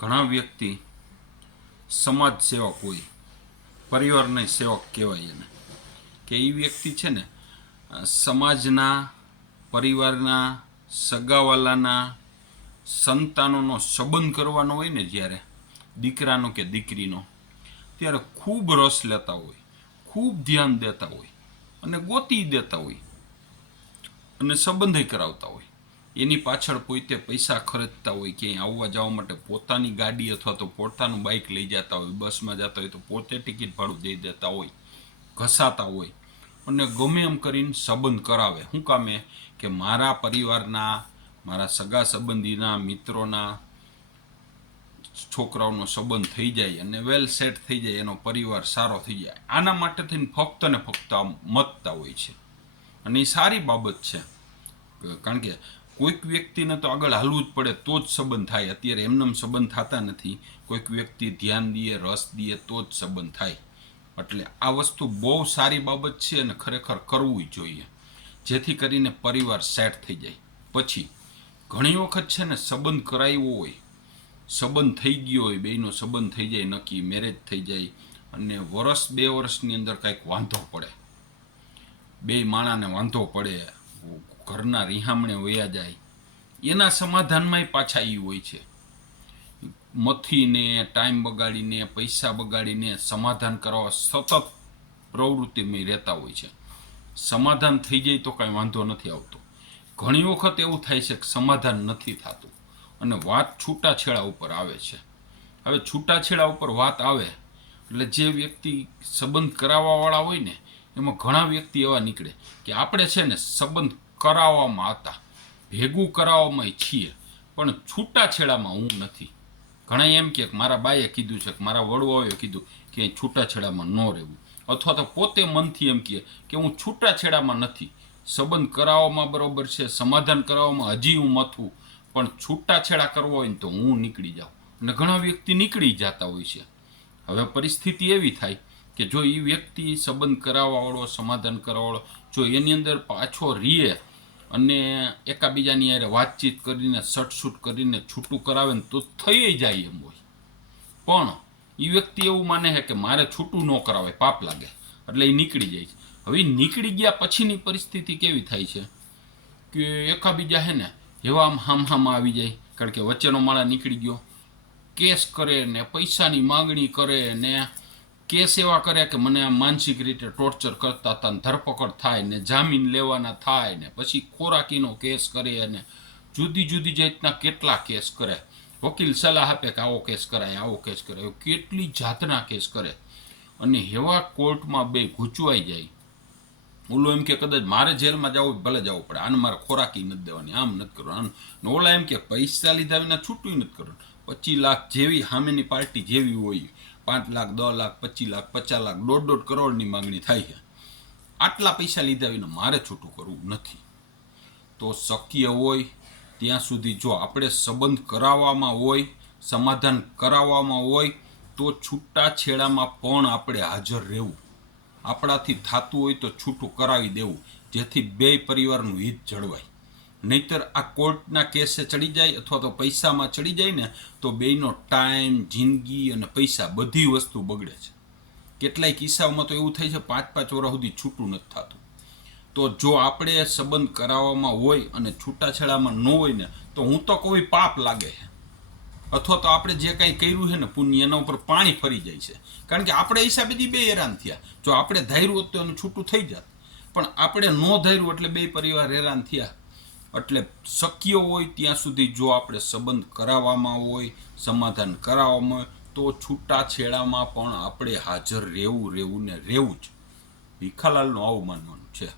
ઘણા વ્યક્તિ સમાજ સેવક હોય, પરિવારના સેવક કહેવાય એને, કે એ વ્યક્તિ છે ને સમાજના, પરિવારના, સગાવાલાના, સંતાનોનો સંબંધ કરવાનો હોય ને, જ્યારે દીકરાનો કે દીકરીનો, ત્યારે ખૂબ રસ લેતા હોય, ખૂબ ધ્યાન દેતા હોય અને ગોતી દેતા હોય અને સંબંધય કરાવતા હોય. એની પાછળ પોતે પૈસા ખર્ચતા હોય, ક્યાંય આવવા જવા માટે પોતાની ગાડી અથવા તો પોતાનું બાઇક લઈ જતા હોય, બસમાં જતા હોય તો પોતે ટિકિટ ભાડું દઈ દેતા હોય, ઘસાતા હોય અને ગમે એમ કરીને સંબંધ કરાવે. શું કામે? કે મારા પરિવારના, મારા સગા સંબંધીના, મિત્રોના છોકરાઓનો સંબંધ થઈ જાય અને વેલ સેટ થઈ જાય, એનો પરિવાર સારો થઈ જાય. આના માટે થઈને ફક્ત ને ફક્ત મતતા હોય છે. અને એ સારી બાબત છે, કારણ કે કોઈક વ્યક્તિને તો આગળ હાલવું જ પડે તો જ સંબંધ થાય. અત્યારે એમનેમ સંબંધ થતા નથી. કોઈક વ્યક્તિ ધ્યાન દે, રસ દે તો જ સંબંધ થાય. એટલે આ વસ્તુ બહુ સારી બાબત છે અને ખરેખર કરવું જોઈએ, જેથી કરીને પરિવાર સેટ થઈ જાય. પછી ઘણી વખત છે ને સંબંધ કરાવ્યો હોય, સંબંધ થઈ ગયો હોય, બેયનો સંબંધ થઈ જાય નક્કી, મેરેજ થઈ જાય અને વર્ષ 2 વર્ષની અંદર કાંઈક વાંધો પડે, બે માણાને વાંધો પડે, ઘરના રિહામણે વયા જાય, એના સમાધાનમાં પાછા એ હોય છે. મથીને, ટાઈમ બગાડીને, પૈસા બગાડીને સમાધાન કરવા સતત પ્રવૃત્તિમાં રહેતા હોય છે. સમાધાન થઈ જાય તો કાંઈ વાંધો નથી આવતો. ઘણી વખત એવું થાય છે કે સમાધાન નથી થતું અને વાત છૂટાછેડા ઉપર આવે છે. હવે છૂટાછેડા ઉપર વાત આવે એટલે જે વ્યક્તિ સંબંધ કરાવવાવાળા હોય ને, એમાં ઘણા વ્યક્તિ એવા નીકળે કે આપણે છે ને સંબંધ કરાવવામાં હતા, ભેગું કરાવવામાં છીએ, પણ છૂટાછેડામાં હું નથી. ઘણા એમ કે મારા બાએ કીધું છે, કે મારા વડવાઓએ કીધું કે અહીં છૂટાછેડામાં ન રહેવું, અથવા તો પોતે મનથી એમ કહે કે હું છૂટાછેડામાં નથી, સંબંધ કરાવવામાં બરોબર છે, સમાધાન કરાવવામાં હજી હું મથું, પણ છૂટાછેડા કરવો હોય ને તો હું નીકળી જાઉં. અને ઘણા વ્યક્તિ નીકળી જતા હોય છે. હવે પરિસ્થિતિ એવી થાય કે જો એ વ્યક્તિ સંબંધ કરાવવાવાળો, સમાધાન કરાવવાવાળો, જો એની અંદર પાછો રીએ અને એકાબીજાની યારે વાતચીત કરીને, સટસૂટ કરીને છૂટું કરાવે ને તો થઈ જાય એમ હોય. પણ એ વ્યક્તિ એવું માને છે કે મારે છૂટું ન કરાવે, પાપ લાગે, એટલે એ નીકળી જાય છે. હવે નીકળી ગયા પછીની પરિસ્થિતિ કેવી થાય છે કે એકાબીજા છે ને એવા આમ હામ આવી જાય, કારણ કે વચ્ચેનો માળા નીકળી ગયો, કેસ કરે ને પૈસાની માગણી કરે ને કેસ એવા કરે કે મને આ માનસિક રીતે ટોર્ચર કરતા હતા ને ધરપકડ થાય ને જામીન લેવાના થાય ને પછી ખોરાકીનો કેસ કરે અને જુદી જુદી જાતના કેટલા કેસ કરે. વકીલ સલાહ આપે કે આવો કેસ કરાય, આવો કેસ કરાય, કેટલી જાતના કેસ કરે. અને એવા કોર્ટમાં બે ગૂંચવાઈ જાય. ઓલો એમ કે કદાચ મારે જેલમાં જવું ભલે જવું પડે, આને મારે ખોરાકી નથી દેવાની, આમ નથી કરવાનું. ઓલા એમ કે પૈસા લીધા વિના છૂટું નથી કરવાનું. 25 લાખ જેવી સામેની પાર્ટી જેવી હોય, 5 લાખ, 10 લાખ, 25 લાખ, 50 લાખ, 1.5 કરોડની માગણી થાય છે. આટલા પૈસા લીધા વિના મારે છૂટું કરવું નથી. તો શક્ય હોય ત્યાં સુધી જો આપણે સંબંધ કરાવવામાં હોય, સમાધાન કરાવવામાં હોય, તો છૂટાછેડામાં પણ આપણે હાજર રહેવું. આપણાથી થતું હોય તો છૂટું કરાવી દેવું, જેથી બે પરિવારનું હિત જળવાય. નહીતર આ કોર્ટના કેસે ચડી જાય અથવા તો પૈસામાં ચડી જાય ને, તો બેયનો ટાઈમ, જિંદગી અને પૈસા બધી વસ્તુ બગડે છે. કેટલાય કિસ્સાઓમાં તો એવું થાય છે 5-5 વર્ષ સુધી છૂટું નથી થતું. તો જો આપણે સંબંધ કરાવવામાં હોય અને છૂટાછેડામાં ન હોય ને, તો હું તો કોઈ પાપ લાગે છે, અથવા તો આપણે જે કાંઈ કર્યું છે ને પુણ્ય, એના ઉપર પાણી ફરી જાય છે. કારણ કે આપણે હિસાબેથી બે હેરાન થયા. જો આપણે ધાર્યું હોત તો એનું છૂટું થઈ જાત, પણ આપણે ન ધાર્યું એટલે બે પરિવાર હેરાન થયા. એટલે શક્ય હોય ત્યાં સુધી જો આપણે સંબંધ કરાવવામાં હોય, સમાધાન કરાવવામાં હોય, તો છૂટાછેડામાં પણ આપણે હાજર રહેવું ને રહેવું જ. ભીખાલાલનું આવું માનવાનું છે.